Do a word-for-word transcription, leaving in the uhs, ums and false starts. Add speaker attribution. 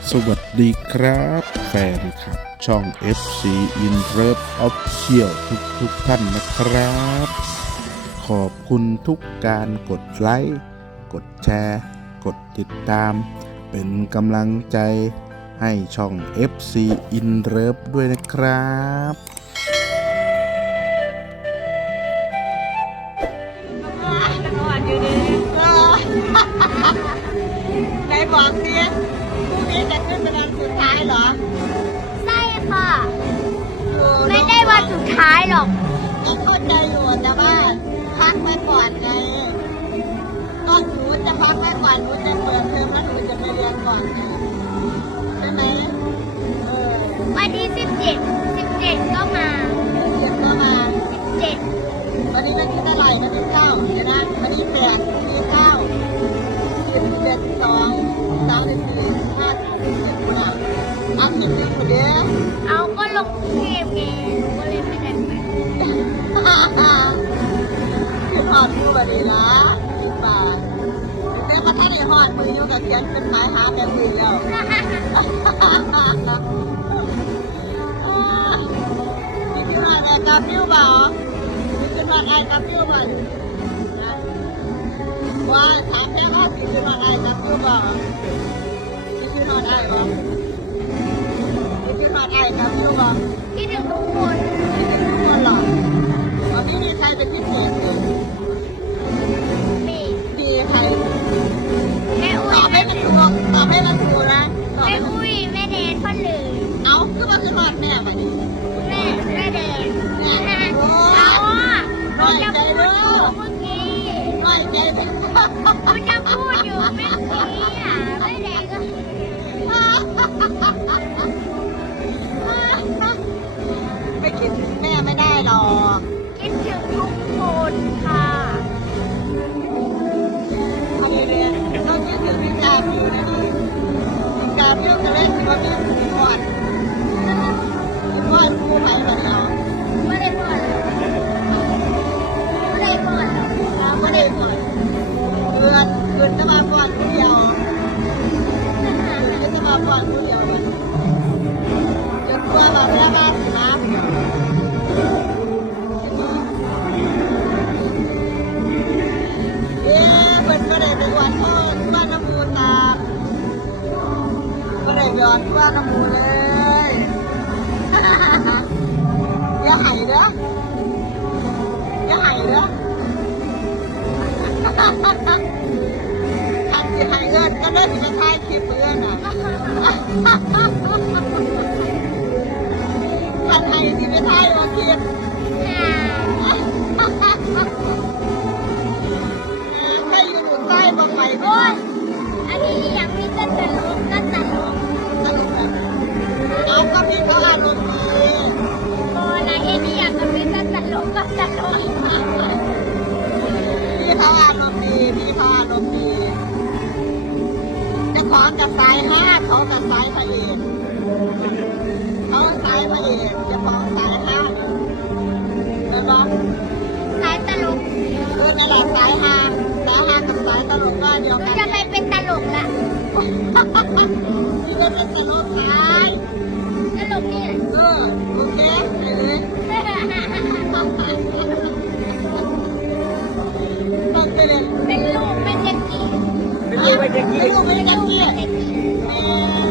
Speaker 1: สวัสดีครับแฟนคลับช่อง เอฟ ซี In Love Official ทุกทุกท่านนะครับ ขอบคุณทุกการกดไลค์กดแชร์กดติดตาม เป็นกำลังใจให้ช่อง เอฟ ซี In Love ด้วยนะครับ
Speaker 2: ไหนบอกสิพรุ่งนี้จะขึ้นเป็นวันสุดท้ายเหรอ
Speaker 3: ใช่ค่ะไม่ได้วันสุดท้ายหรอก
Speaker 2: ก็เข้าใจอยู่แต่ว่าพักไว้ก่อนไงก็หนูจะพักไว้ก่อนหนูจะเปิดเทอมแล้วหนูจะไปเรียนก่อนไงใช่ไหมเออ
Speaker 3: วันที่สิบเจ็ดสิบเจ็ดก็มา
Speaker 2: สิบเจ็ดก็มา
Speaker 3: สิบเจ็ด
Speaker 2: วันนี้วันที่เท่าไหร่วันที่เก้าเดี๋ยวนะวันที่แปดวันที่เก้าสิบเจ็ดสองสามสิบสี่ห้าสิบเจ็ดห้าเอาสิบเจ็ดเดียว
Speaker 3: เอาก็ลงเทปไงก็เลยไม่ได้ไป
Speaker 2: คือหอดมือแบบนี้ละสิบบาทแต่ก็ถ้าได้หอดมืออยู่กับเขียนเป็นหมายหาแบบนี้แล้วนี่คือว่าอะไรกับฟิวบ่นี่คือว่าอะไรกับฟิวบ่ว่าถามแค่ว่านี่คือว่าอะไรกับฟิวบ่นี่คือว่าอะไรบ่นี่คือว่าอะไรกับฟิวบ่
Speaker 3: ที่ถึงทุกคน
Speaker 2: ที่ถึงทุกคนหรอวันนี้มีใครเป็นพิเศษไหม
Speaker 3: มี
Speaker 2: มีใคร
Speaker 3: แม่อุ้
Speaker 2: ต
Speaker 3: ย
Speaker 2: อบให้มันถูกตอบให้มันถูกนะ
Speaker 3: แม่อุ้ยแม่แดนพ่อเหลือ
Speaker 2: เอาคือมาคือหอดแม่มาดิ
Speaker 3: แม่แม่แดน
Speaker 2: โอ้
Speaker 3: เอาอ่ะ
Speaker 2: น้อยใจเด้อ
Speaker 3: เมื่อกี้
Speaker 2: น้อยใจเด้อ
Speaker 3: คุณจะพูดอยู่เมื่อกี้อ่ะแม่แดนก็
Speaker 2: ไม่คิดถึงแม่ไม่ได้หรอก
Speaker 3: คิดถึงทุกคนค่ะ
Speaker 2: ทำเรียนต้องคิดถึงพี่กาพี่นะดิพี่กาพี่จะเล่นที่ว่าพี่พี่พอดพี่พอดกูไปมาแล้ว
Speaker 3: ไม่ได้พอดไม่ได้พอด
Speaker 2: ไม่ได้พอดเดือนเดือนจะมาพอดผู้เดียวเดือนจะมาพอดผู้เดียวเลยจนกว่าแบบนี้มาสินะเอ๊ะเป็นประเด็นในวันพ่อบ้านน้ำมูลตาประเด็นย้อนบ้านน้ำมูลเลยอย่าหายเด้ออย่าหายเด้ออันที่หายเงินก็ได้ที่จะถ่ายคลิปเพื่อนอ่ะอันไหนที่ไม่ถ่ายว่าคลิปใครอยู่หนุนใต้บางไหมโอ้ย
Speaker 3: อันนี้ยังมีก็ตลกก็ตลก
Speaker 2: ตลกแบบเอาก็พี่เขาอารมณ์ดี
Speaker 3: โอ้ยอันนี้ยังมีก็ตลกก็ตลก
Speaker 2: พี่เขาอารมณ์ดีพี่เขาอารมณ์ดีจะขอกับสายห้าเขากับสายพระเอกเขาสายพระเอกจะขอสายห้าแล้วก็
Speaker 3: สายตลก
Speaker 2: เออนั่นแหละสายห้าสายห้ากับสายตลกก็เดียวกัน
Speaker 3: จะไปเป็นตลกละ
Speaker 2: พี่จะเป็นตลกสาย
Speaker 3: ตลกนี่
Speaker 2: เออโอเคไปเลยต้องไปเลย
Speaker 3: เป็นลูกเป็นเด็กกี้
Speaker 2: เป็นลูกเป็นเด็กกี้เป็นลูกเป็นเด็กกี้